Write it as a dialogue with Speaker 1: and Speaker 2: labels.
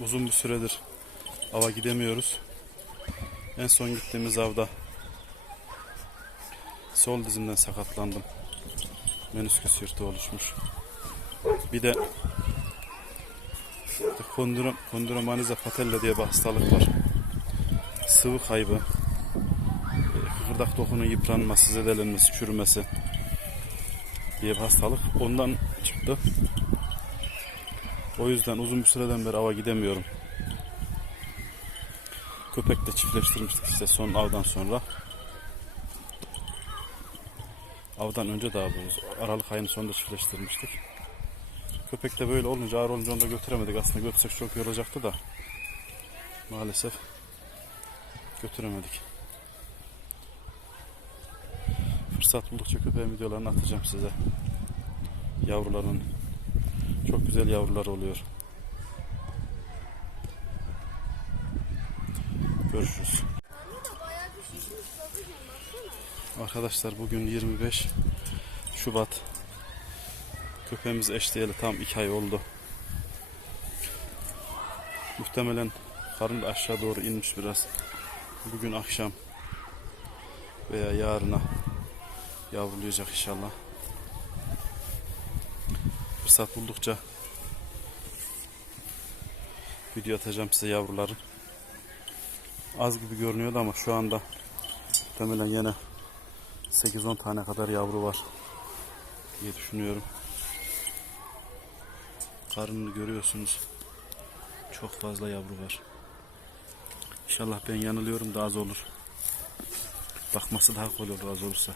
Speaker 1: uzun bir süredir ava gidemiyoruz. En son gittiğimiz avda sol dizimden sakatlandım. Menüsküs yırtığı oluşmuş. Bir de kondrom, kondromanize patella diye bir hastalık var. Sıvı kaybı, e, kıkırdak dokunun yıpranması, zedelenmesi, çürümesi diye bir hastalık. Ondan çıktı. O yüzden uzun bir süreden beri ava gidemiyorum. Köpekle çiftleştirmiştik işte son avdan sonra. Avdan önce daha bu Aralık ayının sonunda çiftleştirmiştik. Köpek de böyle olunca ağır olunca onu da götüremedik. Aslında götürsek çok yorulacaktı da. Maalesef götüremedik. Fırsat buldukça köpeğin videolarını atacağım size. Yavruların çok güzel yavrular oluyor. Görüşürüz. Arkadaşlar bugün 25 Şubat. Köpeğimiz eşleyeli tam 2 ay oldu. Muhtemelen karın da aşağı doğru inmiş biraz. Bugün akşam veya yarına yavrulayacak inşallah. Fırsat buldukça video atacağım size yavruları. Az gibi görünüyordu ama şu anda muhtemelen yine 8-10 tane kadar yavru var diye düşünüyorum. Karnını görüyorsunuz. Çok fazla yavru var. İnşallah ben yanılıyorum da az olur. Bakması daha kolay olur az olursa.